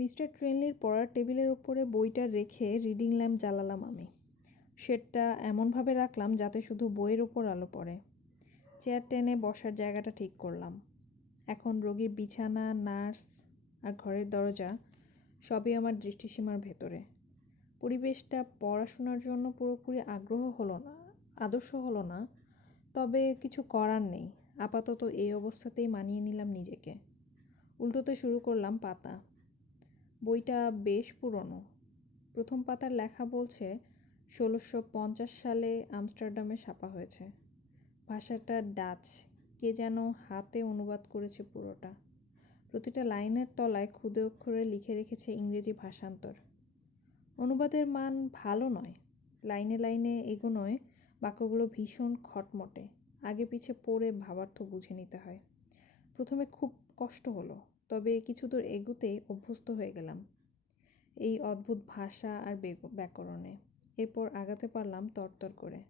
Mister ট্রেনলির পড়ার টেবিলের ওপরে বইটা রেখে রিডিং ল্যাম্প জ্বালালাম আমি। শেডটা এমনভাবে রাখলাম যাতে শুধু বইয়ের ওপর আলো পড়ে। চেয়ার টেনে বসার জায়গাটা ঠিক করলাম। এখন রোগীর বিছানা, নার্স আর ঘরের দরজা সবই আমার দৃষ্টিসীমার ভেতরে। পরিবেশটা পড়াশোনার জন্য পুরোপুরি আদর্শ হলো না, তবে কিছু করার নেই। আপাতত এই অবস্থাতেই মানিয়ে নিলাম নিজেকে। উল্টোতে শুরু করলাম পাতা। বইটা বেশ পুরনো। প্রথম পাতার লেখা বলছে 1650 সালে আমস্টারডামে ছাপা হয়েছে। ভাষাটা ডাচ, কে যেন হাতে অনুবাদ করেছে পুরোটা। প্রতিটা লাইনের তলায় ক্ষুদে অক্ষরে লিখে রেখেছে ইংরেজি ভাষান্তর। অনুবাদের মান ভালো নয়। লাইনে লাইনে এগোনোয় বাক্যগুলো ভীষণ খটমটে। আগে পিছে পড়ে ভাবার্থ বুঝে নিতে হয়। প্রথমে খুব কষ্ট হলো, তবে কিছু দূর এগোতেই অভ্যস্ত হয়ে গেলাম এই অদ্ভুত ভাষা আর ব্যাকরণে। এরপর আগাতে পারলাম তরতর করে।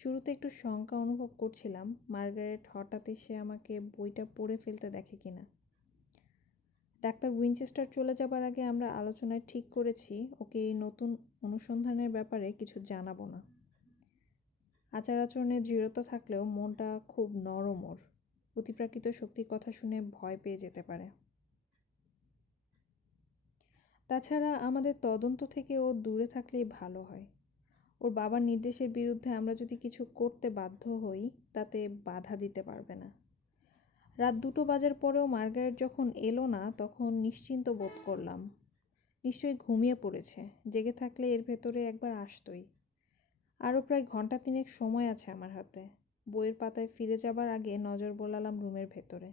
শুরুতে একটু শঙ্কা অনুভব করছিলাম মার্গারেট হঠাৎ এসে আমাকে বইটা পড়ে ফেলতে দেখে কিনা। ডাক্তার উইনচেস্টার চলে যাবার আগে আমরা আলোচনায় ঠিক করেছি ওকে এই নতুন অনুসন্ধানের ব্যাপারে কিছু জানাবো না। আচার আচরণে দৃঢ়তা থাকলেও মনটা খুব নরম ওর। অতিপ্রাকৃত শক্তির কথা শুনে ভয় পেয়ে যেতে পারে। তাছাড়া আমাদের তদন্ত থেকে ও দূরে থাকলেই ভালো হয়। ওর বাবার নির্দেশের বিরুদ্ধে আমরা যদি কিছু করতে বাধ্য হই, তাতে বাধা দিতে পারবে না। রাত 2টো বাজার পরেও মার্গারেট যখন এলো না, তখন নিশ্চিন্ত বোধ করলাম। নিশ্চয়ই ঘুমিয়ে পড়েছে। জেগে থাকলে এর ভেতরে একবার আসতোই। আরও প্রায় ঘন্টা 3 সময় আছে আমার হাতে। বইয়ের পাতায় ফিরে যাবার আগে নজর বোলালাম রুমের ভেতরে।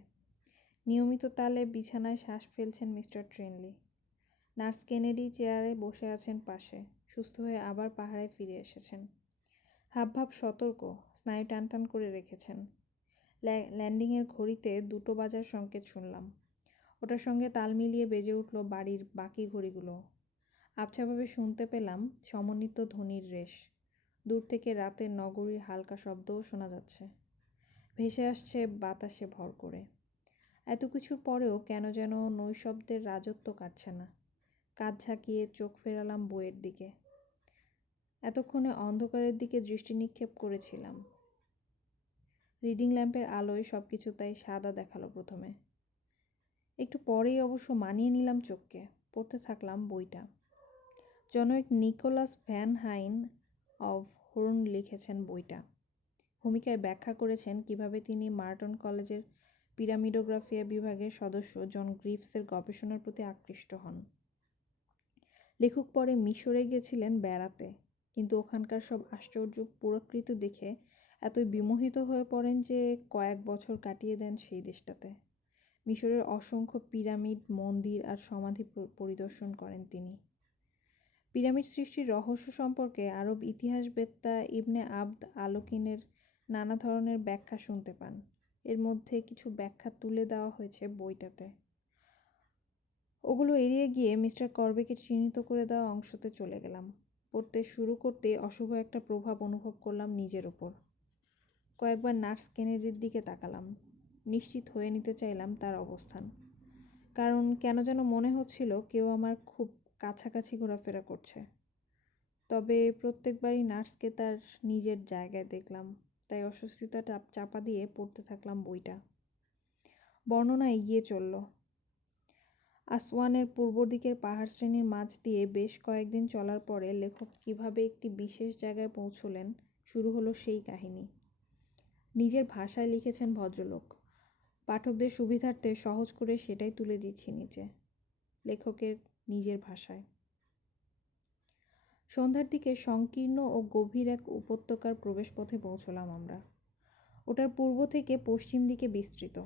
নিয়মিত তালে বিছানায় শ্বাস ফেলছেন মিস্টার ট্রেনলি। নার্স কেনেডি চেয়ারে বসে আছেন পাশে। সুস্থ হয়ে আবার পাহাড়ে ফিরে এসেছেন। হাবভাব সতর্ক, স্নায়ু টানটান করে রেখেছেন। ল্যান্ডিংয়ের ঘড়িতে 2টো বাজার সংকেত শুনলাম। ওটার সঙ্গে তাল মিলিয়ে বেজে উঠল বাড়ির বাকি ঘড়িগুলো। আবছাভাবে শুনতে পেলাম সমন্বিত ধ্বনির রেশ। দূর থেকে রাতের নগরীর হালকা শব্দও শোনা যাচ্ছে। ভেসে আসছে বাতাসে ভর করে। এত কিছুর পরেও কেন যেন নৈশব্দের রাজত্ব কাটছে না। কাঁধ ঝাঁকিয়ে চোখ ফেরালাম বইয়ের দিকে। এতক্ষণে অন্ধকারের দিকে দৃষ্টি নিক্ষেপ করেছিলাম। রিডিং ল্যাম্পের আলোয় সবকিছু তাই সাদা দেখালো প্রথমে। একটু পরেই অবশ্য মানিয়ে নিলাম চোখকে। পড়তে থাকলাম বইটা। জনৈক নিকোলাস ভ্যান হাইন অফ হোর্ন লিখেছেন বইটা। ভূমিকায় ব্যাখ্যা করেছেন কিভাবে তিনি মার্টন কলেজের পিরামিডোগ্রাফিয়া বিভাগের সদস্য জন গ্রিভসের গবেষণার প্রতি আকৃষ্ট হন। লেখক পরে মিশরে গেছিলেন বেড়াতে, কিন্তু ওখানকার সব আশ্চর্য পুরাকৃতি দেখে এতই বিমোহিত হয়ে পড়েন যে কয়েক বছর কাটিয়ে দেন সেই দেশটাতে। মিশরের অসংখ্য পিরামিড, মন্দির আর সমাধি পরিদর্শন করেন তিনি। পিরামিড সৃষ্টির রহস্য সম্পর্কে আরব ইতিহাসবেত্তা ইবনে আবদ আলোকিনের নানা ধরনের ব্যাখ্যা শুনতে পান। এর মধ্যে কিছু ব্যাখ্যা তুলে দেওয়া হয়েছে বইটাতে। ওগুলো এড়িয়ে গিয়ে মিস্টার করবেকে চিহ্নিত করে দেওয়া অংশতে চলে গেলাম। পড়তে শুরু করতে অশুভ একটা প্রভাব অনুভব করলাম নিজের ওপর। কয়েকবার নার্স কেনেডির দিকে তাকালাম। নিশ্চিত হয়ে নিতে চাইলাম তার অবস্থান। কারণ কেন যেন মনে হচ্ছিল কেউ আমার খুব কাছাকাছি ঘোরাফেরা করছে। তবে প্রত্যেকবারই নার্সকে তার নিজের জায়গায় দেখলাম, তাই অস্বস্তিটা চাপা দিয়ে পড়তে থাকলাম বইটা। বর্ণনা এগিয়ে চলল। আসওয়ানের পূর্ব দিকের পাহাড় শ্রেণীর মাঝ দিয়ে বেশ কয়েকদিন চলার পরে লেখক কিভাবে একটি বিশেষ জায়গায় পৌঁছলেন, শুরু হলো সেই কাহিনী। নিজের ভাষায় লিখেছেন ভদ্রলোক। পাঠকদের সুবিধার্থে সহজ করে সেটাই তুলে দিচ্ছি নিচে। লেখকের নিজের ভাষায়। সন্ধ্যার দিকে সংকীর্ণ ও গভীর এক উপত্যকার প্রবেশপথে পৌঁছলাম আমরা। ওটার পূর্ব থেকে পশ্চিম দিকে বিস্তৃত।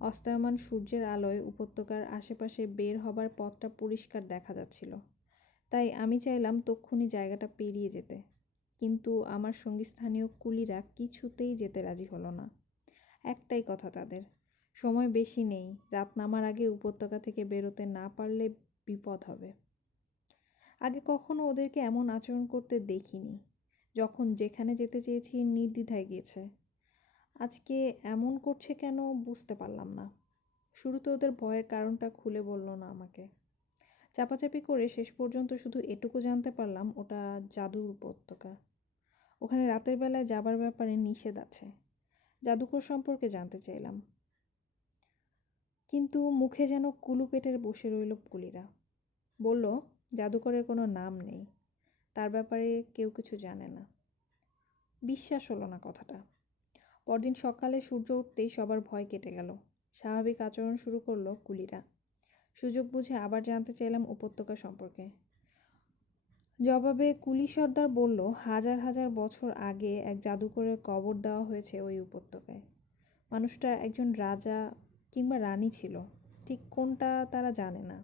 অস্তায়মান সূর্যের আলোয় উপত্যকার আশেপাশে বের হবার পথটা পরিষ্কার দেখা যাচ্ছিল। তাই আমি চাইলাম তক্ষুনি জায়গাটা পেরিয়ে যেতে, কিন্তু আমার সঙ্গীস্থানীয় কুলিরা কিছুতেই যেতে রাজি হলো না। একটাই কথা তাদের, সময় বেশি নেই, রাত নামার আগে উপত্যকা থেকে বেরোতে না পারলে বিপদ হবে। আগে কখনো ওদেরকে এমন আচরণ করতে দেখিনি। যখন যেখানে যেতে চেয়েছি নির্দ্বিধায় গিয়েছে। আজকে এমন করছে কেন বুঝতে পারলাম না। শুরুতে ওদের ভয়ের কারণটা খুলে বলল না আমাকে। চাপাচাপি করে শেষ পর্যন্ত শুধু এটুকু জানতে পারলাম ওটা জাদুর উপত্যকা। ওখানে রাতের বেলায় যাবার ব্যাপারে নিষেধ আছে। জাদুকর সম্পর্কে জানতে চাইলাম, কিন্তু মুখে যেন কুলু পেটে বসে রইল কুলিরা। বলল, জাদুকরের কোনো নাম নেই, তার ব্যাপারে কেউ কিছু জানে না। বিশ্বাস হলো না কথাটা। পরদিন সকালে সূর্য উঠতেই সবার ভয় কেটে গেল। স্বাভাবিক আচরণ শুরু করলো কুলিরা। সুযোগ বুঝে আবার জানতে চাইলাম উপত্যকা সম্পর্কে। জবাবে কুলি সর্দার বলল, হাজার হাজার বছর আগে এক জাদুকরের কবর দেওয়া হয়েছে ওই উপত্যকায়। মানুষটা একজন রাজা কিংবা রানী ছিল, ঠিক কোনটা তারা জানে না,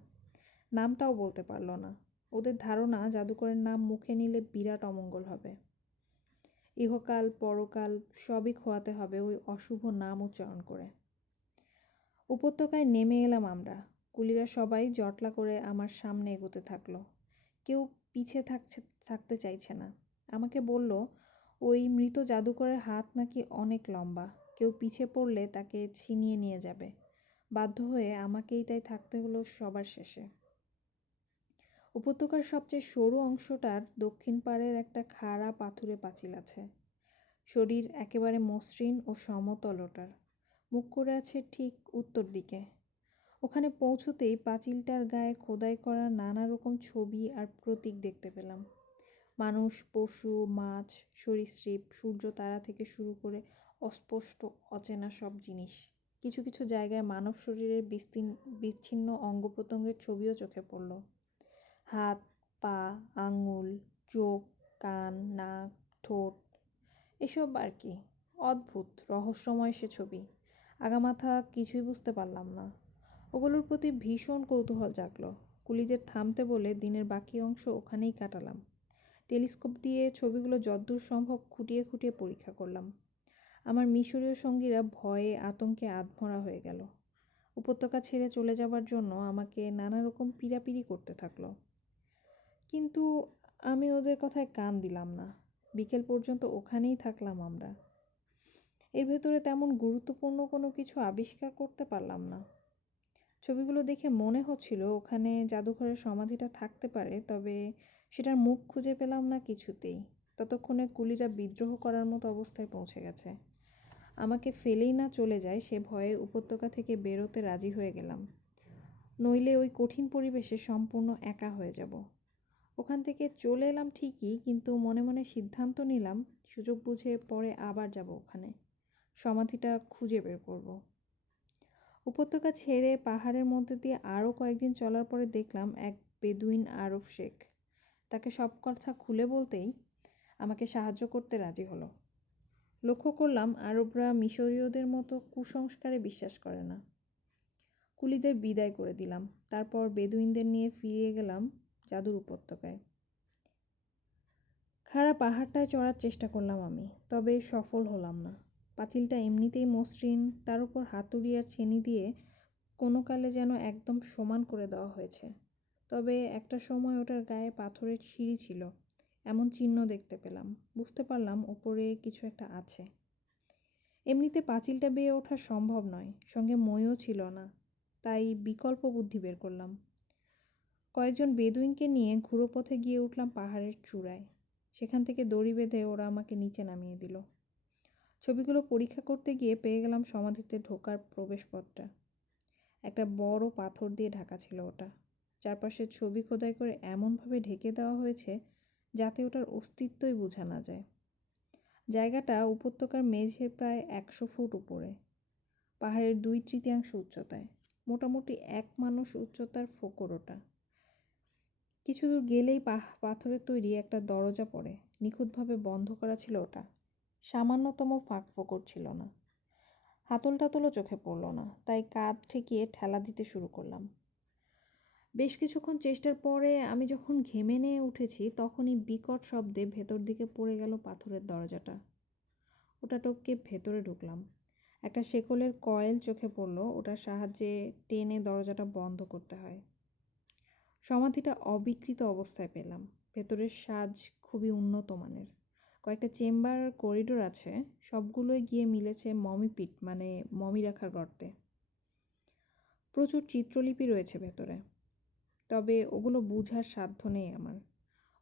নামটাও বলতে পারল না। ওদের ধারণা জাদুকরের নাম মুখে নিলে বিরাট অমঙ্গল হবে, ইহকাল পরকাল সবই খোয়াতে হবে ওই অশুভ নাম উচ্চারণ করে। উপত্যকায় নেমে এলাম আমরা। কুলিরা সবাই জটলা করে আমার সামনে এগোতে থাকলো। কেউ পিছে থাকতে চাইছে না। আমাকে বলল, ওই মৃত জাদুকরের হাত নাকি অনেক লম্বা, কেউ পিছে পড়লে তাকে ছিনিয়ে নিয়ে যাবে। বাধ্য হয়ে আমাকেই তাই থাকতে হলো সবার শেষে। উপত্যকার সবচেয়ে সরু অংশটার দক্ষিণ পাড়ের একটা খাড়া পাথুরে পাঁচিল আছে। শরীর একেবারে মসৃণ ও সমতল ওটার। মুখ করে আছে ঠিক উত্তর দিকে। ওখানে পৌঁছতেই পাঁচিলটার গায়ে খোদাই করা নানা রকম ছবি আর প্রতীক দেখতে পেলাম। মানুষ, পশু, মাছ, সরীসৃপ, সূর্য তারা থেকে শুরু করে অস্পষ্ট অচেনা সব জিনিস। কিছু কিছু জায়গায় মানব শরীরের বিচ্ছিন্ন অঙ্গ প্রত্যঙ্গের ছবিও চোখে পড়ল। হাত, পা, আঙুল, চোখ, কান, নাক, ঠোঁট, এসব আর কি। অদ্ভুত রহস্যময় সে ছবি। আগামাথা কিছুই বুঝতে পারলাম না। ওগুলোর প্রতি ভীষণ কৌতূহল জাগলো। কুলিদের থামতে বলে দিনের বাকি অংশ ওখানেই কাটালাম। টেলিস্কোপ দিয়ে ছবিগুলো যদ্দূর সম্ভব খুঁটিয়ে খুঁটিয়ে পরীক্ষা করলাম। আমার মিশরীয় সঙ্গীরা ভয়ে আতঙ্কে আধমরা হয়ে গেল। উপত্যকা ছেড়ে চলে যাবার জন্য আমাকে নানা রকম পীড়াপিড়ি করতে থাকলো, কিন্তু আমি ওদের কথায় কান দিলাম না। বিকেল পর্যন্ত ওখানেই থাকলাম আমরা। এর ভেতরে তেমন গুরুত্বপূর্ণ কোনো কিছু আবিষ্কার করতে পারলাম না। ছবিগুলো দেখে মনে হচ্ছিল ওখানে জাদুঘরের সমাধিটা থাকতে পারে, তবে সেটার মুখ খুঁজে পেলাম না কিছুতেই। ততক্ষণে কুলিরা বিদ্রোহ করার মতো অবস্থায় পৌঁছে গেছে। আমাকে ফেলেই না চলে যায় সে ভয়ে উপত্যকা থেকে বেরোতে রাজি হয়ে গেলাম, নইলে ওই কঠিন পরিবেশে সম্পূর্ণ একা হয়ে যাব। ওখান থেকে চলে এলাম ঠিকই, কিন্তু মনে মনে সিদ্ধান্ত নিলাম সুযোগ বুঝে পরে আবার যাব ওখানে, সমাধিটা খুঁজে বের করব। উপত্যকা ছেড়ে পাহাড়ের মধ্যে দিয়ে আরও কয়েকদিন চলার পরে দেখলাম এক বেদুইন আরব শেখ। তাকে সব কথা খুলে বলতেই আমাকে সাহায্য করতে রাজি হলো। লক্ষ্য করলাম আরবরা মিশরীয়দের মতো কুসংস্কারে বিশ্বাস করে না। কুলিদের বিদায় করে দিলাম, তারপর বেদুইনদের নিয়ে ফিরে গেলাম জাদুর উপত্যকায়। খাড়া পাহাড়টায় চড়ার চেষ্টা করলাম আমি, তবে সফল হলাম না। পাঁচিলটা এমনিতেই মসৃণ, তার উপর হাতুড়ি আর ছেনি দিয়ে কোনো কালে যেন একদম সমান করে দেওয়া হয়েছে। তবে একটা সময় ওটার গায়ে পাথরের সিঁড়ি ছিল, এমন চিহ্ন দেখতে পেলাম। বুঝতে পারলাম ওপরে কিছু একটা আছে। এমনিতে পাঁচিলটা বেয়ে ওঠা সম্ভব নয়, সঙ্গে মইও ছিল না, তাই বিকল্প বুদ্ধি বের করলাম। কয়েকজন বেদুইনকে নিয়ে ঘুরো পথে গিয়ে উঠলাম পাহাড়ের চূড়ায়। সেখান থেকে দড়ি বেঁধে ওরা আমাকে নিচে নামিয়ে দিল। ছবিগুলো পরীক্ষা করতে গিয়ে পেয়ে গেলাম সমাধিতে ঢোকার প্রবেশপথটা। একটা বড় পাথর দিয়ে ঢাকা ছিল ওটা। চারপাশে ছবি খোদাই করে এমনভাবে ঢেকে দেওয়া হয়েছে যাতে ওটার অস্তিত্বই বোঝা না যায়। জায়গাটা উপত্যকার মেঝের প্রায় 100 ফুট উপরে, পাহাড়ের 2/3 উচ্চতায়। মোটামুটি এক মানুষ উচ্চতার ফোকর ওটা। কিছু দূর গেলেই পাথরের তৈরি একটা দরজা পড়ে। নিখুঁতভাবে বন্ধ করা ছিল ওটা, সামান্যতম ফাঁক ফোকর ছিল না। হাতল টাতলও চোখে পড়ল না, তাই কাঁধ ঠেকিয়ে ঠেলা দিতে শুরু করলাম। বেশ কিছুক্ষণ চেষ্টার পরে আমি যখন ঘেমে নিয়ে উঠেছি, তখনই বিকট শব্দে ভেতর দিকে পড়ে গেল পাথরের দরজাটা। ওটা টপকে ভেতরে ঢুকলাম। একটা শেকলের কয়েল চোখে পড়ল, ওটার সাহায্যে টেনে দরজাটা বন্ধ করতে হয়। সমাধিটা অবিকৃত অবস্থায় পেলাম। ভেতরের সাজ খুবই উন্নত মানের। কয়েকটা চেম্বার আর করিডোর আছে, সবগুলোই গিয়ে মিলেছে মমি পিট, মানে মমি রাখার গর্তে। প্রচুর চিত্রলিপি রয়েছে ভেতরে। তবে ওগুলো বুঝার সাধ্য নেই আমার।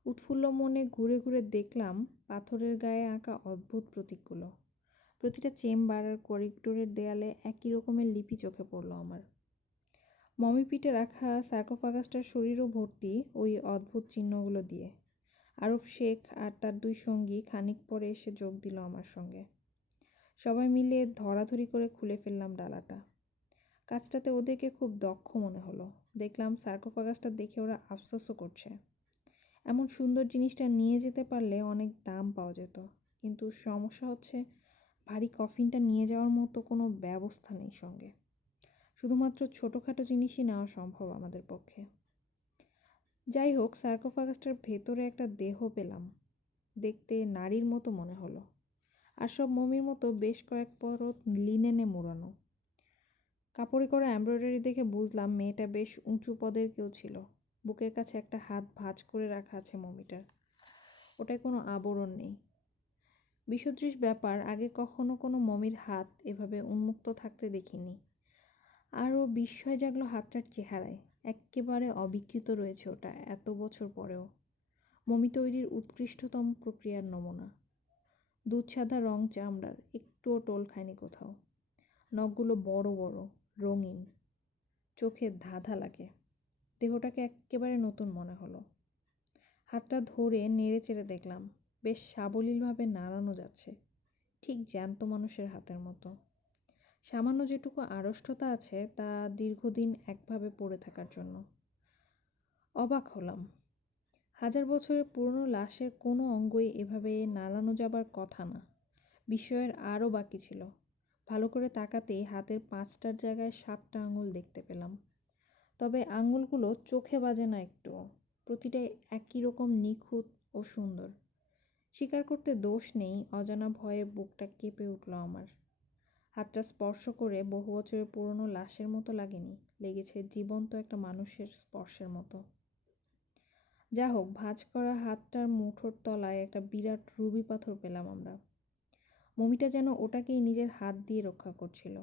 উৎফুল্ল মনে ঘুরে ঘুরে দেখলাম পাথরের গায়ে আঁকা অদ্ভুত প্রতীকগুলো। প্রতিটা চেম্বার আর করিডোরের দেয়ালে একই রকমের লিপি চোখে পড়ল আমার। মমি পিটে রাখা সার্কোফাগাসটার শরীরও ভর্তি ওই অদ্ভুত চিহ্নগুলো দিয়ে। আরব শেখ আর তার 2 সঙ্গী খানিক পরে এসে যোগ দিল আমার সঙ্গে। সবাই মিলে ধরাধরি করে খুলে ফেললাম ডালাটা। কাজটাতে ওদেরকে খুব দক্ষ মনে হলো। দেখলাম সার্কোফাগাসটা দেখে ওরা আফসোসও করছে। এমন সুন্দর জিনিসটা নিয়ে যেতে পারলে অনেক দাম পাওয়া যেত, কিন্তু সমস্যা হচ্ছে ভারী কফিনটা নিয়ে যাওয়ার মতো কোনো ব্যবস্থা নেই সঙ্গে। শুধুমাত্র ছোটোখাটো জিনিসই নেওয়া সম্ভব আমাদের পক্ষে। যাই হোক, সার্কোফাগাসটার ভেতরে একটা দেহ পেলাম। দেখতে নারীর মতো মনে হলো, আর সব মমির মতো বেশ কয়েক পরত লিনেনে মোড়ানো। কাপড়ে করা এমব্রয়ডারি দেখে বুঝলাম মেয়েটা বেশ উঁচু পদের কেউ ছিল। বুকের কাছে একটা হাত ভাঁজ করে রাখা আছে মমিটার, ওটায় কোনো আবরণ নেই। বিসদৃশ ব্যাপার, আগে কখনো কোনো মমির হাত এভাবে উন্মুক্ত থাকতে দেখিনি। আরও বিস্ময় জাগলো হাতটার চেহারায়। এক্কেবারে অবিকৃত রয়েছে ওটা এত বছর পরেও। মমি তৈরির উৎকৃষ্টতম প্রক্রিয়ার নমুনা। দুধ সাদা রং চামড়ার, একটুও টোল খায়নি কোথাও। নখগুলো বড় বড়, রঙিন, চোখে ধাঁধা লাগে। দেহটাকে এক্কেবারে নতুন মনে হলো। হাতটা ধরে নেড়ে চেড়ে দেখলাম, বেশ সাবলীলভাবে নাড়ানো যাচ্ছে, ঠিক জ্যান্ত মানুষের হাতের মতো। সামান্য যেটুকু আড়ষ্টতা আছে তা দীর্ঘদিন একভাবে পড়ে থাকার জন্য। অবাক হলাম। 1000 বছরের পুরনো লাশের কোনো অঙ্গই এভাবে নাড়ানো যাবার কথা না। বিস্ময়ের আরও বাকি ছিল। ভালো করে তাকাতেই হাতের 5টার জায়গায় 7টা আঙুল দেখতে পেলাম। তবে আঙুলগুলো চোখে বাজে না একটুও। প্রতিটাই একই রকম নিখুঁত ও সুন্দর। স্বীকার করতে দোষ নেই, অজানা ভয়ে বুকটা কেঁপে উঠল আমার। হাতটা স্পর্শ করে বহু বছরের পুরনো লাশের মতো লাগেনি, লেগেছে জীবন্ত একটা মানুষের স্পর্শের মতো। যা হোক, ভাঁজ করা হাতটার মুঠোর তলায় একটা বিরাট রুবি পাথর পেলাম আমরা। মমিটা যেন ওটাকেই নিজের হাত দিয়ে রক্ষা করছিল।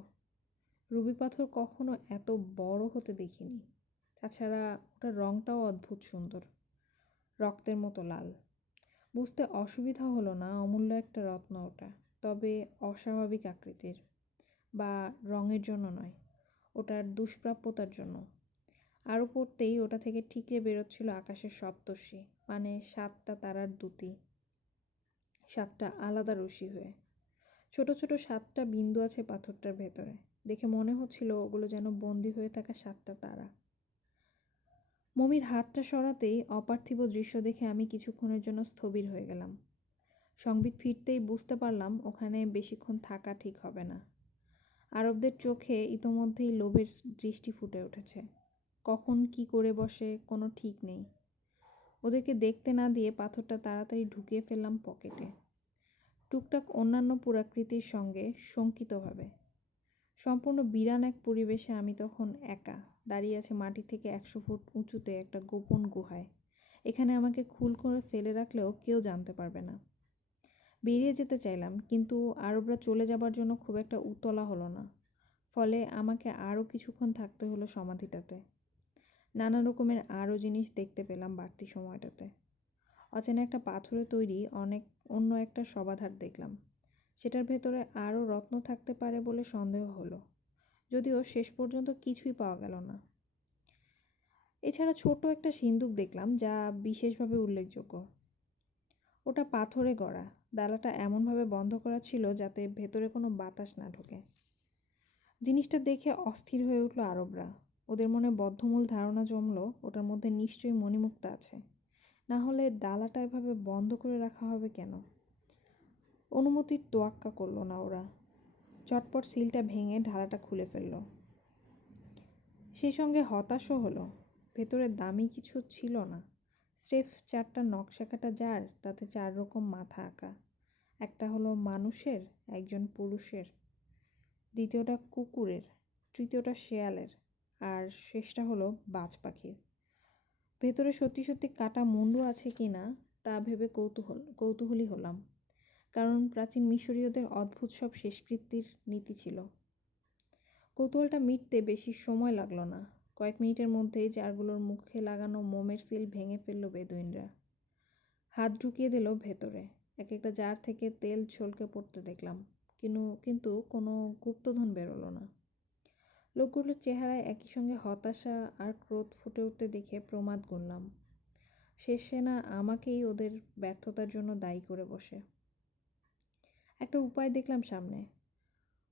রুবি পাথর কখনো এত বড় হতে দেখিনি। তাছাড়া ওটার রঙটাও অদ্ভুত সুন্দর, রক্তের মতো লাল। বুঝতে অসুবিধা হলো না অমূল্য একটা রত্ন ওটা, তবে অস্বাভাবিক আকৃতির। বা রঙের জন্য নয়, ওটার দুষ্প্রাপ্যতার জন্য। আরও পড়তেই ওটা থেকে ঠিকরে বেরোচ্ছিল আকাশের সপ্তর্ষি, মানে 7টা তারার দ্যুতি, 7টা আলাদা রশ্মি হয়ে। ছোট ছোট 7টা বিন্দু আছে পাথরটার ভেতরে। দেখে মনে হচ্ছিল ওগুলো যেন বন্দী হয়ে থাকা 7টা তারা। মমির হাতটা সরাতেই অপার্থিব দৃশ্য দেখে আমি কিছুক্ষণের জন্য স্থবির হয়ে গেলাম। সংবিত ফিরতেই বুঝতে পারলাম ওখানে বেশিক্ষণ থাকা ঠিক হবে না। আরবদের চোখে ইতোমধ্যেই লোভের দৃষ্টি ফুটে উঠেছে। কখন কি করে বসে কোনো ঠিক নেই। ওদেরকে দেখতে না দিয়ে পাথরটা তাড়াতাড়ি ঢুকিয়ে ফেললাম পকেটে, টুকটাক অন্যান্য পুরাকৃতির সঙ্গে শঙ্কিতভাবে। সম্পূর্ণ বিরান এক পরিবেশে আমি তখন একা দাঁড়িয়ে আছে মাটি থেকে 100 ফুট উঁচুতে একটা গোপন গুহায়। এখানে আমাকে খুল করে ফেলে রাখলেও কেউ জানতে পারবে না। বেরিয়ে যেতে চাইলাম, কিন্তু আরবরা চলে যাবার জন্য খুব একটা উতলা হলো না। ফলে আমাকে আরও কিছুক্ষণ থাকতে হলো সমাধিটাতে। নানা রকমের আরও জিনিস দেখতে পেলাম বাড়তি সময়টাতে। অচেনা একটা পাথরে তৈরি অন্য একটা শবাধার দেখলাম। সেটার ভেতরে আরও রত্ন থাকতে পারে বলে সন্দেহ হলো, যদিও শেষ পর্যন্ত কিছুই পাওয়া গেল না। এছাড়া ছোট একটা সিন্দুক দেখলাম, যা বিশেষভাবে উল্লেখযোগ্য। ওটা পাথরে গড়া, ডালাটা এমনভাবে বন্ধ করা ছিল যাতে ভেতরে কোনো বাতাস না ঢোকে। জিনিসটা দেখে অস্থির হয়ে উঠল আরবরা। ওদের মনে বদ্ধমূল ধারণা জমল ওটার মধ্যে নিশ্চয়ই মণিমুক্তা আছে, না হলে ডালাটা এভাবে বন্ধ করে রাখা হবে কেন? অনুমতির তোয়াক্কা করলো না ওরা। চটপট সিলটা ভেঙে ঢালাটা খুলে ফেলল। সেই সঙ্গে হতাশও হলো। ভেতরে দামি কিছু ছিল না, স্রেফ 4টা নকশাকাটা জার, তাতে 4 রকম মাথা আঁকা। একটা হলো মানুষের, একজন পুরুষের, দ্বিতীয়টা কুকুরের, তৃতীয়টা শেয়ালের, আর শেষটা হলো বাজ পাখির। ভেতরে সত্যি সত্যি কাটা মুন্ডু আছে কি না তা ভেবে কৌতূহলী হলাম, কারণ প্রাচীন মিশরীয়দের অদ্ভুত সব শেষকৃত্যের নীতি ছিল। কৌতূহলটা মিটতে বেশি সময় লাগলো না। কয়েক মিনিটের মধ্যেই জারগুলোর মুখে লাগানো মোমের সিল ভেঙে ফেলল বেদুইনরা। হাত ঢুকিয়ে দিল ভেতরে। এক একটা জার থেকে তেল ছলকে পড়তে দেখলাম, কিন্তু কোনো গুপ্তধন বেরোলো না। লোকগুলোর চেহারায় একই সঙ্গে হতাশা আর ক্রোধ ফুটে উঠতে দেখে প্রমাদ গুনলাম। শেষে না আমাকেই ওদের ব্যর্থতার জন্য দায়ী করে বসে। একটা উপায় দেখলাম সামনে।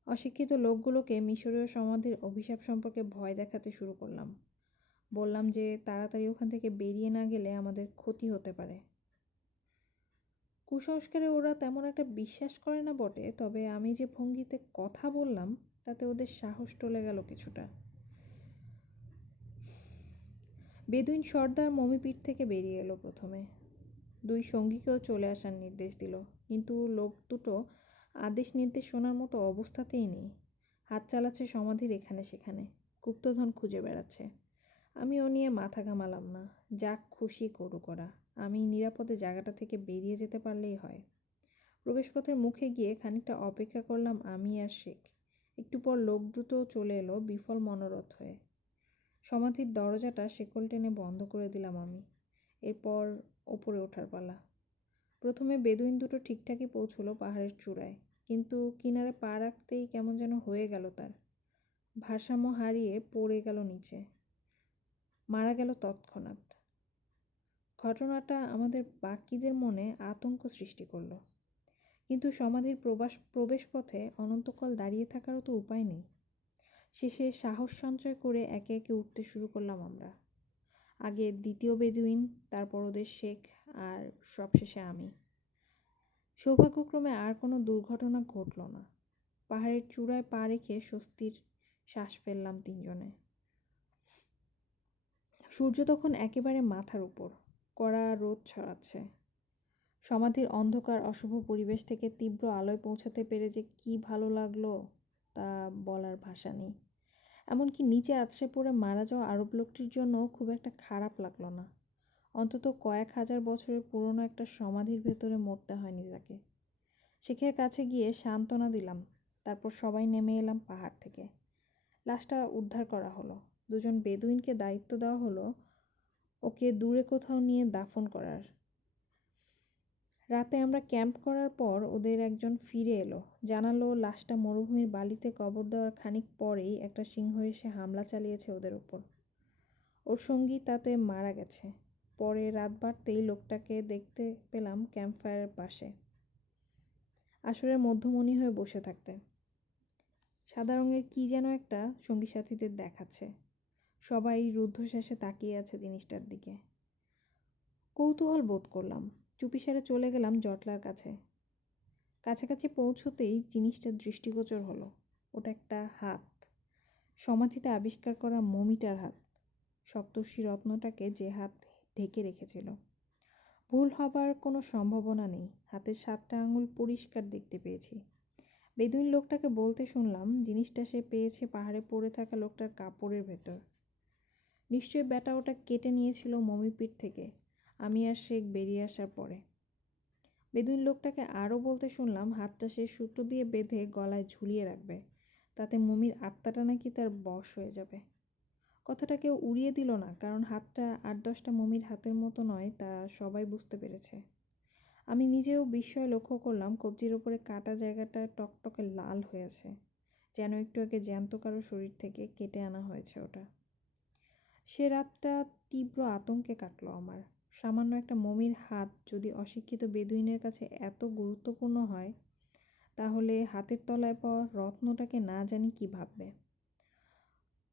অশিক্ষিত লোকগুলোকে মিশরীয় সমাধির অভিশাপ সম্পর্কে ভয় দেখাতে শুরু করলাম। বললাম যে তাড়াতাড়ি ওখান থেকে বেরিয়ে না গেলে আমাদের ক্ষতি হতে পারে। কুসংস্কারে ওরা তেমন একটা বিশ্বাস করে না বটে, তবে আমি যে ভঙ্গিতে কথা বললাম তাতে ওদের সাহস টলে গেল কিছুটা। বেদুইন সর্দার মমিপীঠ থেকে বেরিয়ে এলো প্রথমে। দুই সঙ্গীকেও চলে আসার নির্দেশ দিল, কিন্তু লোক দুটো আদেশ নির্দেশ শোনার মতো অবস্থাতেই নেই। হাত চালাচ্ছে সমাধির এখানে সেখানে, গুপ্তধন খুঁজে বেড়াচ্ছে। আমি ও নিয়ে মাথা ঘামালাম না। যাক খুশি করুক ওরা, আমি নিরাপদে জায়গাটা থেকে বেরিয়ে যেতে পারলেই হয়। প্রবেশপথের মুখে গিয়ে খানিকটা অপেক্ষা করলাম আমি আর শেখ। একটু পর লোক দুটো চলে এলো বিফল মনোরথ হয়ে। সমাধির দরজাটা শেকল টেনে বন্ধ করে দিলাম আমি। এরপর ওপরে ওঠার পালা। প্রথমে বেদুইন দুটো ঠিকঠাকই পৌঁছলো পাহাড়ের চূড়ায়, কিন্তু কিনারে পা রাখতেই কেমন যেন হয়ে গেল তার। ভারসাম্য হারিয়ে পড়ে গেল নিচে, মারা গেল তৎক্ষণাৎ। ঘটনাটা আমাদের বাকিদের মনে আতঙ্ক সৃষ্টি করলো, কিন্তু সমাধির প্রবেশপথে অনন্তকাল দাঁড়িয়ে থাকারও তো উপায় নেই। শেষে সাহস সঞ্চয় করে একে একে উঠতে শুরু করলাম আমরা। আগে দ্বিতীয় বেদুইন, তারপর ওদের শেখ, আর সবশেষে আমি। সৌভাগ্যক্রমে আর কোনো দুর্ঘটনা ঘটল না। পাহাড়ের চূড়ায় পা রেখে স্বস্তির শ্বাস ফেললাম তিনজনে। সূর্য তখন একেবারে মাথার উপর, কড়া রোদ ছড়াচ্ছে। সমাধির অন্ধকার অশুভ পরিবেশ থেকে তীব্র আলোয় পৌঁছাতে পেরে যে কি ভালো লাগলো তা বলার ভাষা নেই। এমনকি নিচে আছড়ে পড়ে মারা যাওয়া আরব লোকটির জন্য খুব একটা খারাপ লাগলো না। অন্তত কয়েক হাজার বছরের পুরনো একটা সমাধির ভেতরে মরতে হয়নি তাকে। শেখের কাছে গিয়ে সান্ত্বনা দিলাম। তারপর সবাই নেমে এলাম পাহাড় থেকে। লাশটা উদ্ধার করা হলো। দুজন বেদুইনকে দায়িত্ব দেওয়া হলো ওকে দূরে কোথাও নিয়ে দাফন করার। রাতে আমরা ক্যাম্প করার পর ওদের একজন ফিরে এলো, জানালো লাশটা মরুভূমির বালিতে কবর দেওয়ার খানিক পরেই একটা সিংহ এসে হামলা চালিয়েছে ওদের ওপর। ওর সঙ্গী তাতে মারা গেছে। পরে রাত বাড়তেই লোকটাকে দেখতে পেলাম ক্যাম্প ফায়ারের পাশে, আসরের মধ্যমণি হয়ে বসে থাকতে। সাদা রঙের কি যেন একটা সঙ্গী সাথীদের দেখাচ্ছে। সবাই রুদ্ধশ্বাসে তাকিয়ে আছে জিনিসটার দিকে। কৌতূহল বোধ করলাম। চুপিসারে চলে গেলাম জটলার কাছে। কাছাকাছি পৌঁছতেই জিনিসটা দৃষ্টিগোচর হলো। ওটা একটা হাত, সমাধিতে আবিষ্কার করা মমিটার হাত। সপ্তর্ষি রত্নটাকে যে হাত ঢেকে রেখেছিল। ভুল হবার কোনো সম্ভাবনা নেই। হাতের 7টা আঙুল পরিষ্কার দেখতে পেয়েছি। বেদুইন লোকটাকে বলতে শুনলাম জিনিসটা সে পেয়েছে পাহাড়ে পড়ে থাকা লোকটার কাপড়ের ভেতর। নিশ্চয়ই ব্যাটা ওটা কেটে নিয়েছিল মমিপীঠ থেকে আমি আর শেখ বেরিয়ে আসার পরে। বেদুইন লোকটাকে আরও বলতে শুনলাম হাতটা সে সুতো দিয়ে বেঁধে গলায় ঝুলিয়ে রাখবে, তাতে মমির আত্মাটা নাকি তার বশ হয়ে যাবে। কথাটা কেউ উড়িয়ে দিল না, কারণ হাতটা 8-10টা মমির হাতের মতো নয় তা সবাই বুঝতে পেরেছে। আমি নিজেও বিস্ময়ে লক্ষ্য করলাম কবজির ওপরে কাটা জায়গাটা টকটকে লাল হয়েছে, যেন একটু আগে জ্যান্ত কারো শরীর থেকে কেটে আনা হয়েছে ওটা। সে রাতটা তীব্র আতঙ্কে কাটলো আমার। সামান্য একটা মমির হাত যদি অশিক্ষিত বেদুইনের কাছে এত গুরুত্বপূর্ণ হয়, তাহলে হাতের তলায় পাওয়া রত্নটাকে না জানি কি ভাববে।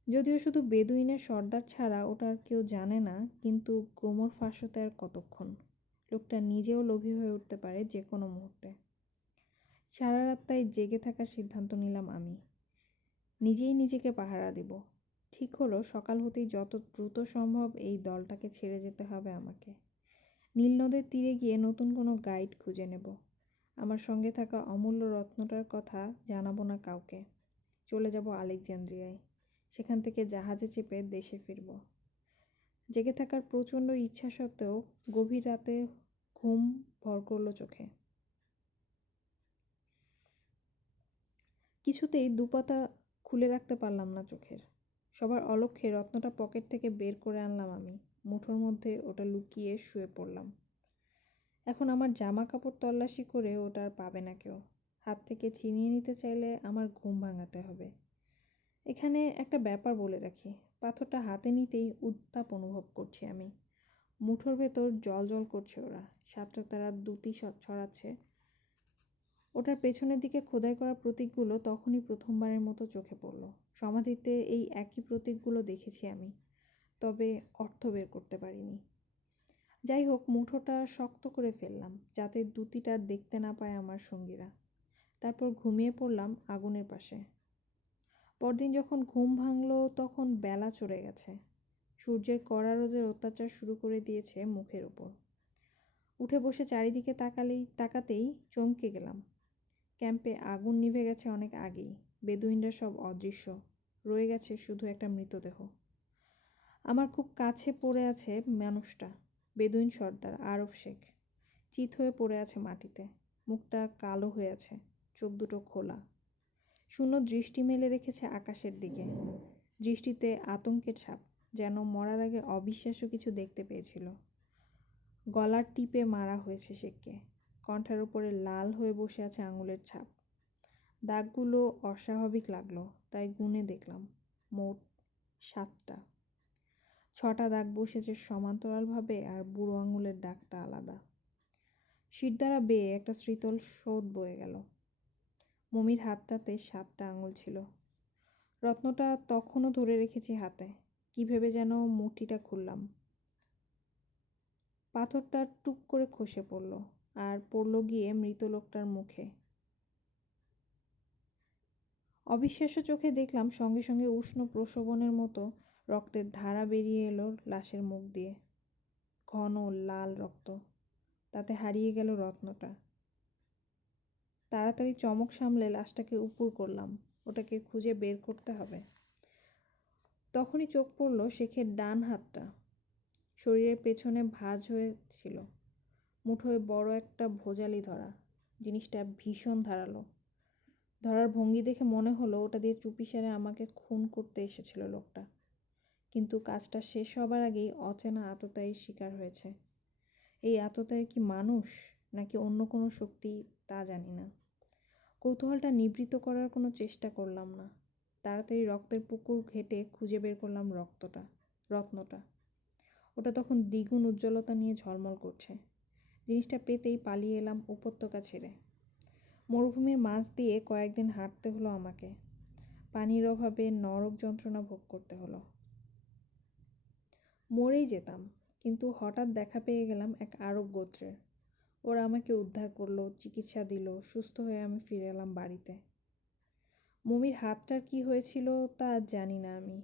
যদিও শুধু বেদুইনের সর্দার ছাড়া ওটা আর কেউ জানে না, কিন্তু গোমর ফাঁস হতে আর কতক্ষণ। লোকটা নিজেও লোভী হয়ে উঠতে পারে যে কোনো মুহূর্তে। সারা রাত তাই জেগে থাকার সিদ্ধান্ত নিলাম আমি। নিজেই নিজেকে পাহারা দিব। ঠিক হলো সকাল হতেই যত দ্রুত সম্ভব এই দলটাকে ছেড়ে যেতে হবে আমাকে। নীল নদের তীরে গিয়ে নতুন কোনো গাইড খুঁজে নেব। আমার সঙ্গে থাকা অমূল্য রত্নটার কথা জানাবো না কাউকে। চলে যাব আলেকজান্দ্রিয়ায়। সেখান থেকে জাহাজে চেপে দেশে ফিরব। জেগে থাকার প্রচণ্ড ইচ্ছা সত্ত্বেও গভীর রাতে ঘুম ভর করল চোখে। কিছুতেই দুপাতা খুলে রাখতে পারলাম না চোখের। সবার অলক্ষ্যে রত্নটা পকেট থেকে বের করে আনলাম আমি। মুঠোর মধ্যে ওটা লুকিয়ে শুয়ে পড়লাম। এখন আমার জামা কাপড় তল্লাশি করে ওটা আর পাবে না কেউ। হাত থেকে ছিনিয়ে নিতে চাইলে আমার ঘুম ভাঙাতে হবে। এখানে একটা ব্যাপার বলে রাখি, পাথরটা হাতে নিতেই উত্তাপ অনুভব করছি আমি। মুঠোর ভেতর জল করছে ওরা, সাতটা তারা দ্যুতি ছড়াচ্ছে। ওটার পেছনের দিকে খোদাই করা প্রতীকগুলো তখনই প্রথমবারের মতো চোখে পড়ল। সমাধিতে এই একই প্রতীকগুলো দেখেছি আমি, তবে অর্থ বের করতে পারিনি। যাই হোক, মুঠোটা শক্ত করে ফেললাম যাতে দ্যুতিটা দেখতে না পায় আমার সঙ্গীরা। তারপর ঘুমিয়ে পড়লাম আগুনের পাশে। পরদিন যখন ঘুম ভাঙল তখন বেলা চড়ে গেছে। সূর্যের কড়া রোদের অত্যাচার শুরু করে দিয়েছে মুখের ওপর। উঠে বসে চারিদিকে তাকাতেই চমকে গেলাম। ক্যাম্পে আগুন নিভে গেছে অনেক আগেই। বেদুইনরা সব অদৃশ্য, রয়ে গেছে শুধু একটা মৃতদেহ। আমার খুব কাছে পড়ে আছে মানুষটা, বেদুইন সর্দার আরব শেখ। চিত হয়ে পড়ে আছে মাটিতে, মুখটা কালো হয়ে আছে, চোখ দুটো খোলা। শূন্য দৃষ্টি মেলে রেখেছে আকাশের দিকে। দৃষ্টিতে আতঙ্কের ছাপ, যেন মরার আগে অবিশ্বাস্য কিছু দেখতে পেয়েছিল। গলার টিপে মারা হয়েছে শেখকে। কণ্ঠার উপরে লাল হয়ে বসে আছে আঙুলের ছাপ। দাগগুলো অস্বাভাবিক লাগলো, তাই গুনে দেখলাম। মোট 7টা। 6টা দাগ বসেছে সমান্তরালভাবে, আর বুড়ো আঙুলের দাগটা আলাদা। শিরদাঁড়া বেয়ে একটা শীতল স্রোত বয়ে গেল। মমির হাতটাতে 7টা আঙুল ছিল। রত্নটা তখনও ধরে রেখেছি হাতে। কি ভেবে যেন মুঠিটা খুললাম। পাথরটা টুক করে খসে পড়ল, আর পড়ল গিয়ে মৃত লোকটার মুখে। অবিশ্বাস্য চোখে দেখলাম সঙ্গে সঙ্গে উষ্ণ প্রসবনের মতো রক্তের ধারা বেরিয়ে এলো লাশের মুখ দিয়ে। ঘন লাল রক্ত, তাতে হারিয়ে গেল রত্নটা। তাড়াতাড়ি চমক সামলে লাশটাকে উপুড় করলাম, ওটাকে খুঁজে বের করতে হবে। তখনই চোখ পড়ল শেখের ডান হাতটা। শরীরের পেছনে ভাঁজ হয়ে ছিল, মুঠোয় বড় একটা ভোজালি ধরা। জিনিসটা ভীষণ ধারালো। ধরার ভঙ্গি দেখে মনে হলো ওটা দিয়ে চুপিসারে আমাকে খুন করতে এসেছিল লোকটা। কিন্তু কাজটা শেষ হবার আগেই অচেনা আততায়ীর শিকার হয়েছে। এই আততায়ী কি মানুষ নাকি অন্য কোনো শক্তি তা জানি না। কৌতূহলটা নিবৃত্ত করার কোনো চেষ্টা করলাম না। তাড়াতাড়ি রক্তের পুকুর ঘেটে খুঁজে বের করলাম রত্নটা। ওটা তখন দ্বিগুণ উজ্জ্বলতা নিয়ে ঝলমল করছে। জিনিসটা পেতেই পালিয়ে এলাম উপত্যকা ছেড়ে। মরুভূমির মাঝ দিয়ে কয়েকদিন হাঁটতে হলো আমাকে। পানির অভাবে নরক যন্ত্রণা ভোগ করতে হলো। মরেই যেতাম, কিন্তু হঠাৎ দেখা পেয়ে গেলাম এক আরব গোত্রের। ওরা আমাকে উদ্ধার করলো, চিকিৎসা দিল, সুস্থ হয়ে আমি ফিরে এলাম বাড়িতে। মমির হাতটার কি হয়েছিল তা জানি না আমি।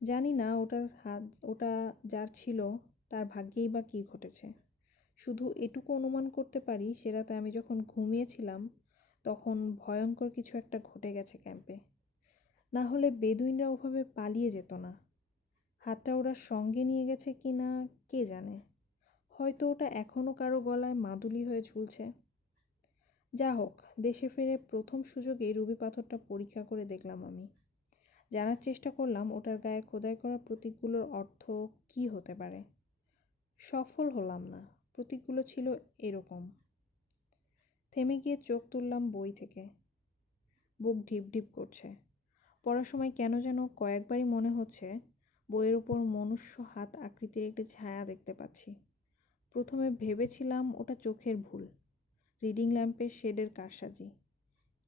জানি না ওটা যার ছিল তার ভাগ্যেই বা কী ঘটেছে। শুধু এটুকু অনুমান করতে পারি, সে রাতে আমি যখন ঘুমিয়েছিলাম তখন ভয়ঙ্কর কিছু একটা ঘটে গেছে ক্যাম্পে। না হলে বেদুইনরা ওভাবে পালিয়ে যেত না। হাতটা ওরা সঙ্গে নিয়ে গেছে কি না কে জানে। হয়তো ওটা এখনও কারো গলায় মাদুলি হয়ে ঝুলছে। যা হোক, দেশে ফিরে প্রথম সুযোগেই রুবি পাথরটা পরীক্ষা করে দেখলাম আমি। জানার চেষ্টা করলাম ওটার গায়ে খোদাই করা প্রতীকগুলোর অর্থ কী হতে পারে। সফল হলাম না। প্রতীকগুলো ছিল এরকম। থেমে গিয়ে চোখ তুললাম বই থেকে। বুক ঢিপ ঢিপ করছে। পড়ার সময় কেন যেন কয়েকবারই মনে হচ্ছে বইয়ের উপর মনুষ্য হাত আকৃতির একটি ছায়া দেখতে পাচ্ছি। প্রথমে ভেবেছিলাম ওটা চোখের ভুল, রিডিং ল্যাম্পের শেডের কারসাজি,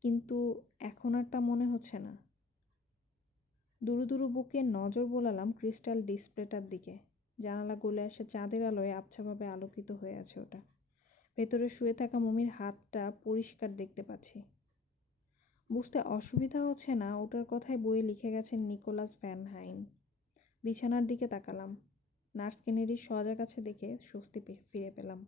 কিন্তু এখন আর তা মনে হচ্ছে না। দুরু দুরু বুকে নজর বোলালাম ক্রিস্টাল ডিসপ্লেটার দিকে। জানালা গলে আসা চাঁদের আলোয় আবছাভাবে আলোকিত হয়ে আছে ওটা। ভেতরে শুয়ে থাকা মমির হাতটা পরিষ্কার দেখতে পাচ্ছি। বুঝতে অসুবিধা হচ্ছে না ওটার কথায় বইয়ে লিখে গেছেন নিকোলাস ভ্যান হাইন। বিছানার দিকে তাকালাম। নার্স কেনেডির সজাগ আছে দেখে স্বস্তি ফিরে পেলাম।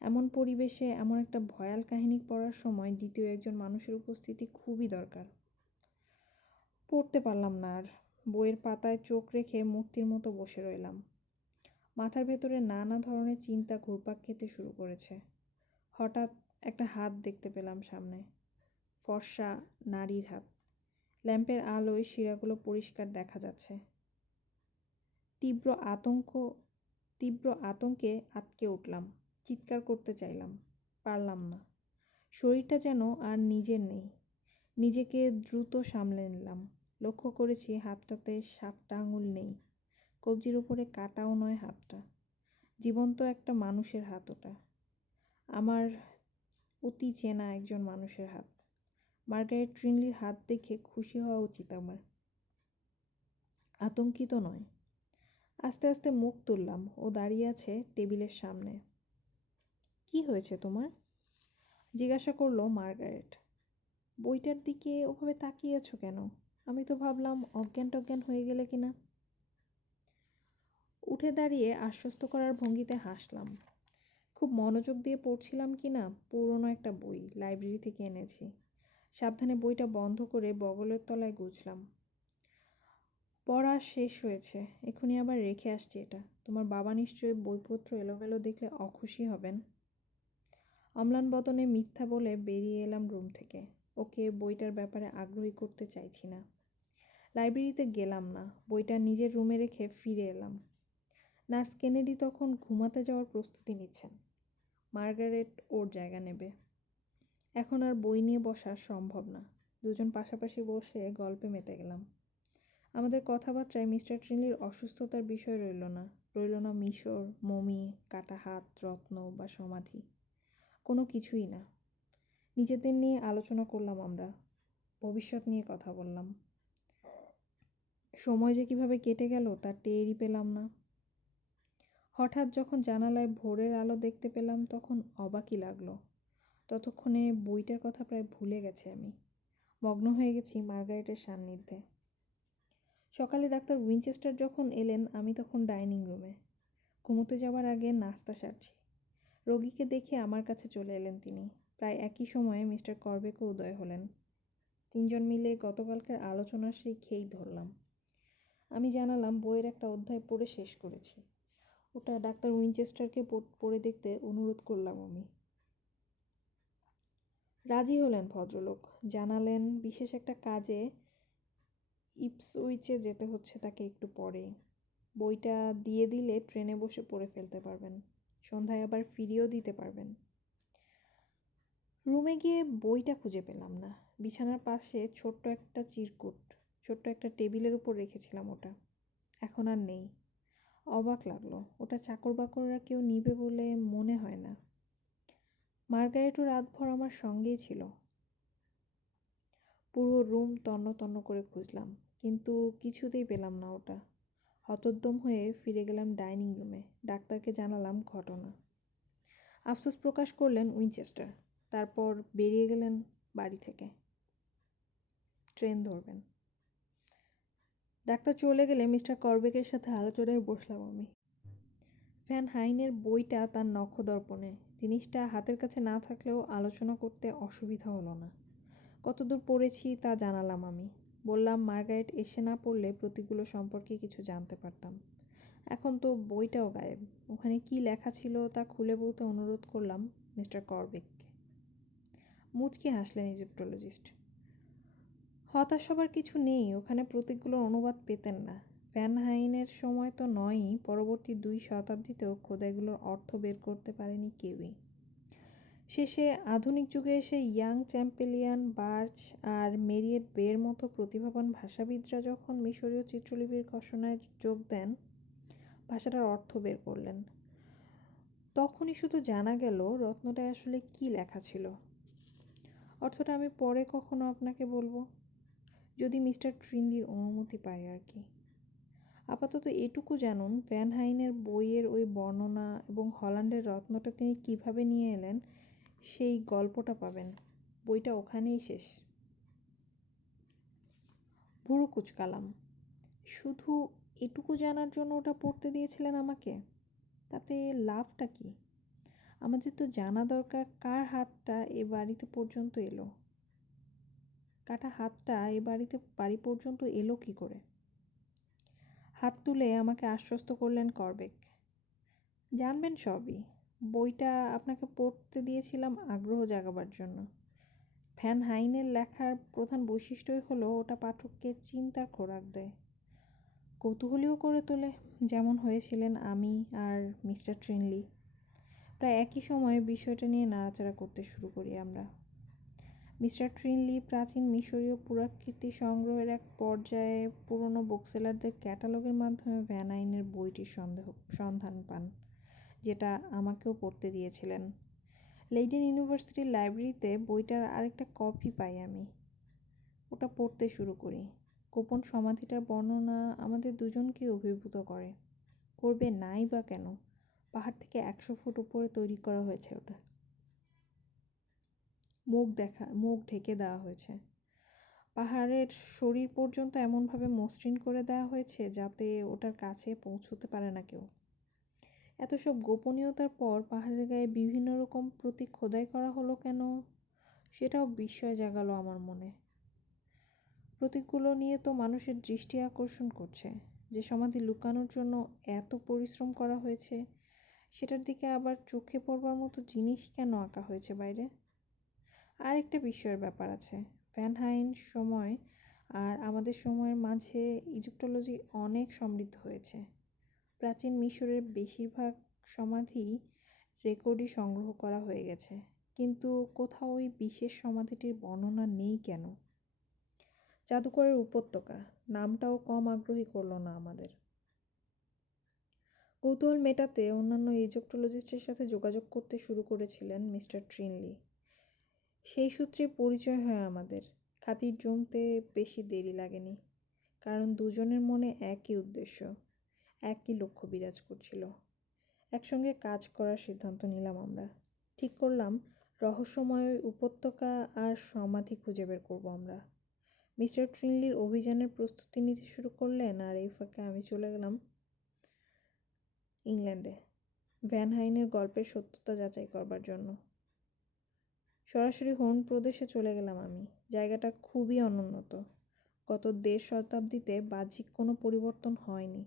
এমন পরিবেশে এমন একটা ভয়াল কাহিনী পড়ার সময় দ্বিতীয় একজন মানুষের উপস্থিতি খুবই দরকার। পড়তে পারলাম না আর। বইয়ের পাতায় চোখ রেখে মূর্তির মতো বসে রইলাম। মাথার ভেতরে নানা ধরনের চিন্তা ঘুরপাক খেতে শুরু করেছে। হঠাৎ একটা হাত দেখতে পেলাম সামনে। ফর্সা নারীর হাত। ল্যাম্পের আলোয় শিরাগুলো পরিষ্কার দেখা যাচ্ছে। তীব্র আতঙ্কে আঁতকে উঠলাম। চিৎকার করতে চাইলাম, পারলাম না। শরীরটা যেন আর নিজের নেই। নিজেকে দ্রুত সামলে নিলাম। লক্ষ্য করেছি হাতটাতে 7টা আঙুল নেই। কবজির উপরে কাটাও নয় হাতটা। জীবন্ত একটা মানুষের হাত ওটা। আমার অতি চেনা একজন মানুষের হাত। মার্গারেট ট্রিনলির হাত দেখে খুশি হওয়া উচিত আমার, আতঙ্কিত নয়। আস্তে আস্তে মুখ তুললাম। ও দাঁড়িয়ে আছে টেবিলের সামনে। কি হয়েছে তোমার? জিজ্ঞাসা করলো মার্গারেট। বইটার দিকে ওভাবে তাকিয়ে আছো কেন? আমি তো ভাবলাম অজ্ঞান টজ্ঞান হয়ে গেলে কিনা। উঠে দাঁড়িয়ে আশ্বস্ত করার ভঙ্গিতে হাসলাম। খুব মনোযোগ দিয়ে পড়ছিলাম কিনা, পুরনো একটা বই লাইব্রেরি থেকে এনেছি। সাবধানে বইটা বন্ধ করে বগলের তলায় গুজলাম। পড়া শেষ হয়েছে, এখনই আবার রেখে আসছি এটা। তোমার বাবা নিশ্চয়ই বইপত্র এলোমেলো দেখলে অখুশি হবেন। অম্লান বদনে মিথ্যা বলে বেরিয়ে এলাম রুম থেকে। ওকে বইটার ব্যাপারে আগ্রহী করতে চাইছি না। লাইব্রেরিতে গেলাম না, বইটা নিজের রুমে রেখে ফিরে এলাম। নার্স কেনেডি তখন ঘুমাতে যাওয়ার প্রস্তুতি নিচ্ছেন। মার্গারেট ওর জায়গা নেবে। এখন আর বই নিয়ে বসা সম্ভব না। দুজন পাশাপাশি বসে গল্পে মেতে গেলাম। আমাদের কথাবার্তায় মিস্টার ট্রিনলির অসুস্থতার বিষয় রইল না মিশর, মমি, কাটা হাত, রত্ন বা সমাধি। কোনো কিছুই না। নিজেদের নিয়ে আলোচনা করলাম আমরা। ভবিষ্যৎ নিয়ে কথা বললাম। সময় যে কিভাবে কেটে গেল তা টেরই পেলাম না। হঠাৎ যখন জানালায় ভোরের আলো দেখতে পেলাম তখন অবাকই লাগলো। ততক্ষণে বইটার কথা প্রায় ভুলে গেছি আমি। মগ্ন হয়ে গেছি মার্গারেটের সান্নিধ্যে। সকালে ডাক্তার উইনচেস্টার যখন এলেন আমি তখন ডাইনিং রুমে। ঘুমোতে যাওয়ার আগে নাস্তা সারছি। রোগীকে দেখে আমার কাছে চলে এলেন তিনি। প্রায় একই সময়ে মিস্টার করবেকও উদয় হলেন। 3জন মিলে গতকালকের আলোচনার সেই খেই ধরলাম। আমি জানালাম বইয়ের একটা অধ্যায় পড়ে শেষ করেছি। ওটা ডাক্তার উইনচেস্টারকে পড়ে দেখতে অনুরোধ করলাম আমি। রাজি হলেন ভদ্রলোক। জানালেন বিশেষ একটা কাজে ইপসউইচে যেতে হচ্ছে তাকে একটু পরেই। বইটা দিয়ে দিলে ট্রেনে বসে পড়ে ফেলতে পারবেন। সন্ধ্যায় আবার ফিরিয়েও দিতে পারবেন। রুমে গিয়ে বইটা খুঁজে পেলাম না। বিছানার পাশে ছোট্ট একটা টেবিলের উপর রেখেছিলাম ওটা। এখন আর নেই। অবাক লাগলো। ওটা চাকর বাকররা কেউ নিবে বলে মনে হয় না। মার্গারেটও রাতভর আমার সঙ্গেই ছিল। পুরো রুম তন্ন তন্ন করে খুঁজলাম, কিন্তু কিছুতেই পেলাম না ওটা। হতোদ্যম হয়ে ফিরে গেলাম ডাইনিং রুমে। ডাক্তারকে জানালাম ঘটনা। আফসোস প্রকাশ করলেন উইনচেস্টার। তারপর বেরিয়ে গেলেন বাড়ি থেকে। ট্রেন ধরবেন। ডাক্তার চলে গেলে মিস্টার করবেকের সাথে আলোচনায় বসলাম আমি। ভ্যান হাইনের বইটা তার নখদর্পণে। জিনিসটা হাতের কাছে না থাকলেও আলোচনা করতে অসুবিধা হলো না। কতদূর পড়েছি তা জানালাম আমি। বললাম মার্গারেট এসে না পড়লে প্রতীকগুলো সম্পর্কে কিছু জানতে পারতাম। এখন তো বইটাও গায়েব। ওখানে কি লেখা ছিল তা খুলে বলতে অনুরোধ করলাম মিস্টার করবেককে। মুচকি হাসলেন ইজিপ্টোলজিস্ট। হতাশ হবার কিছু নেই। ওখানে প্রতীকগুলোর অনুবাদ পেতেন না। ভ্যান হাইনের সময় তো নয়ই, পরবর্তী 2 শতাব্দীতেও খোদাইগুলোর অর্থ বের করতে পারেনি কেউই। শেষে আধুনিক যুগে এসে ইয়াং চ্যাম্পেলিয়ান, বার্চ আর মেরিয়েট বের মতো প্রতিভাবান ভাষাবিদরা যখন মিশরীয় চিত্রলিপির গবেষণায় যোগ দেন, ভাষাটার অর্থ বের করলেন, তখনই শুধু জানা গেল রত্নটায় আসলে কি লেখা ছিল। অর্থটা আমি পরে কখনো আপনাকে বলবো, যদি মিস্টার ট্রিনলির অনুমতি পাই আর কি। আপাতত এটুকু জানুন, ভ্যান হাইনের বইয়ের ওই বর্ণনা এবং হল্যান্ডের রত্নটা তিনি কিভাবে নিয়ে এলেন সেই গল্পটা পাবেন। বইটা ওখানেই শেষ। ভুরু কুঁচকালাম। শুধু এটুকু জানার জন্য ওটা পড়তে দিয়েছিলেন আমাকে? তাতে লাভটা কি? আমাদের তো জানা দরকার কার হাতটা এ বাড়িতে পর্যন্ত এলো। কাটা হাতটা বাড়ি পর্যন্ত এলো কি করে? হাত তুলে আমাকে আশ্বস্ত করলেন করবেক। জানবেন সবই। বইটা আপনাকে পড়তে দিয়েছিলাম আগ্রহ জাগাবার জন্য। ভ্যান হাইনের লেখার প্রধান বৈশিষ্ট্যই হলো ওটা পাঠককে চিন্তার খোরাক দেয়, কৌতূহলীও করে তোলে, যেমন হয়েছিলেন আমি আর মিস্টার ট্রিনলি। প্রায় একই সময়ে বিষয়টা নিয়ে নাড়াচাড়া করতে শুরু করি আমরা। মিস্টার ট্রিনলি প্রাচীন মিশরীয় পুরাকীর্তি সংগ্রহের এক পর্যায়ে পুরনো বুকসেলারদের ক্যাটালগের মাধ্যমে ভ্যান হাইনের বইটির সন্ধান পান, যেটা আমাকেও পড়তে দিয়েছিলেন। লেইডেন ইউনিভার্সিটির লাইব্রেরিতে বইটার আরেকটা কপি পাই আমি। ওটা পড়তে শুরু করি। গোপন সমাধিটার বর্ণনা আমাদের দুজনকে অভিভূত করে। করবে নাই বা কেন? পাহাড় থেকে 100 ফুট উপরে তৈরি করা হয়েছে ওটা। মুখ ঢেকে দেওয়া হয়েছে। পাহাড়ের শরীর পর্যন্ত এমনভাবে মসৃণ করে দেওয়া হয়েছে যাতে ওটার কাছে পৌঁছতে পারে না কেউ। এত সব গোপনীয়তার পর পাহাড়ের গায়ে বিভিন্ন রকম প্রতীক খোদাই করা হলো কেন, সেটাও বিস্ময় জাগালো আমার মনে। প্রতীকগুলো নিয়ে তো মানুষের দৃষ্টি আকর্ষণ করছে। যে সমাধি লুকানোর জন্য এত পরিশ্রম করা হয়েছে, সেটার দিকে আবার চোখে পড়বার মতো জিনিস কেন আঁকা হয়েছে বাইরে? আর একটা বিস্ময়ের ব্যাপার আছে। ভ্যান হাইন সময় আর আমাদের সময়ের মাঝে ইজিপ্টোলজি অনেক সমৃদ্ধ হয়েছে। প্রাচীন মিশরের বেশিরভাগ সমাধি রেকর্ডই সংগ্রহ করা হয়ে গেছে, কিন্তু কোথাও ওই বিশেষ সমাধিটির বর্ণনা নেই কেন? জাদুকরের উপত্যকা নামটাও কম আগ্রহী করল না আমাদের। কৌতূহল মেটাতে অন্যান্য ইজিপ্টোলজিস্টের সাথে যোগাযোগ করতে শুরু করেছিলেন মিস্টার ট্রিনলি। সেই সূত্রে পরিচয় হয় আমাদের। খাতির জমতে বেশি দেরি লাগেনি, কারণ দুজনের মনে একই উদ্দেশ্য, একই লক্ষ্য বিরাজ করছিল। একসঙ্গে কাজ করার সিদ্ধান্ত নিলাম আমরা। ঠিক করলাম রহস্যময় উপত্যকা আর সমাধি খুঁজে বের করব আমরা। মিস্টার ট্রিনলির অভিযানের প্রস্তুতি নিতে শুরু করলেন, আর এই ফাঁকে আমি চলে গেলাম ইংল্যান্ডে ভ্যান হাইনের গল্পের সত্যতা যাচাই করবার জন্য। সরাসরি হোর্ন প্রদেশে চলে গেলাম আমি। জায়গাটা খুবই অনুন্নত। গত 1.5 শতাব্দীতে বাহ্যিক কোনো পরিবর্তন হয়নি।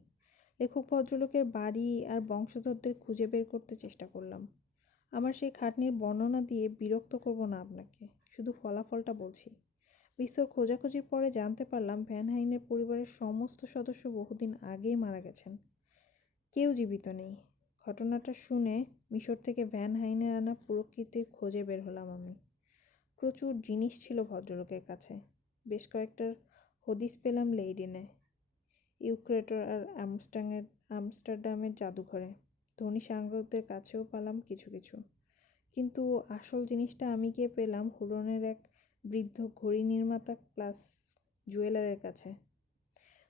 লেখক ভদ্রলোকের বাড়ি আর বংশধরদের খুঁজে বের করতে চেষ্টা করলাম। আমার সেই খাটনির বর্ণনা দিয়ে বিরক্ত করব না আপনাকে, শুধু ফলাফলটা বলছি। বিস্তর খোঁজাখুঁজির পরে জানতে পারলাম ভ্যান হাইনের পরিবারের সমস্ত সদস্য বহুদিন আগেই মারা গেছেন। কেউ জীবিত নেই। ঘটনাটা শুনে মিশর থেকে ভ্যান হাইনের আনা পুরকীর্তির খোঁজে বের হলাম আমি। প্রচুর জিনিস ছিল ভদ্রলোকের কাছে। বেশ কয়েকটার হদিস পেলাম লেইডেনে, ইউক্রেটর আর আমস্টারডামের জাদুঘরে। ধনী সংগ্রাহকদের কাছেও পেলাম কিছু কিছু। কিন্তু আসল জিনিসটা আমি গিয়ে পেলাম হুরনের এক বৃদ্ধ ঘড়ি নির্মাতা প্লাস জুয়েলারের কাছে।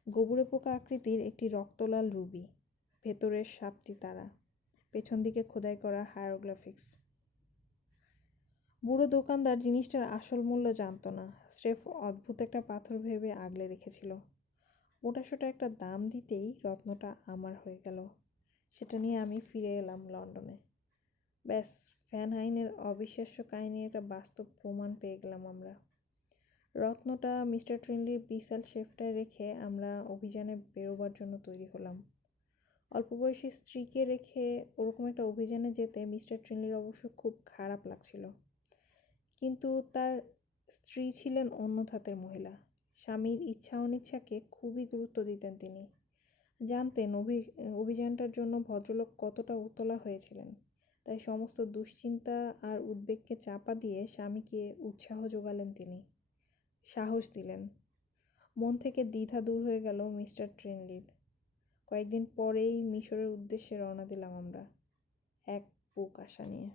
গোবরে পোকা আকৃতির একটি রক্তলাল রুবি, ভেতরের 7টি তারা, পেছন দিকে খোদাই করা হায়ারোগ্লিফিক্স। বুড়ো দোকানদার জিনিসটার আসল মূল্য জানত না, স্রেফ অদ্ভুত একটা পাথর ভেবে আগলে রেখেছিল। মোটাসোটা একটা দাম দিতেই রত্নটা আমার হয়ে গেল। সেটা নিয়ে আমি ফিরে এলাম লন্ডনে। ব্যাস, ভ্যান হাইনের অবিশ্বাস্য কাহিনীর একটা বাস্তব প্রমাণ পেয়ে গেলাম আমরা। রত্নটা মিস্টার ট্রিনলির বিশাল শেফটায় রেখে আমরা অভিযানে বেরোবার জন্য তৈরি হলাম। অল্পবয়সী স্ত্রীকে রেখে ওরকম একটা অভিযানে যেতে মিস্টার ট্রিনলির অবশ্য খুব খারাপ লাগছিল। কিন্তু তার স্ত্রী ছিলেন অন্য ধাতের মহিলা। স্বামীর ইচ্ছা অনিচ্ছাকে খুবই গুরুত্ব দিতেন তিনি। জানতেন অভিযানটার জন্য ভদ্রলোক কতটা উতলা হয়েছিলেন, তাই সমস্ত দুশ্চিন্তা আর উদ্বেগকে চাপা দিয়ে স্বামীকে উৎসাহ যোগালেন তিনি, সাহস দিলেন। মন থেকে দ্বিধা দূর হয়ে গেল মিস্টার ট্রিনলির। কয়েকদিন পরেই মিশরের উদ্দেশ্যে রওনা দিলাম আমরা, এক বুক আশা নিয়ে।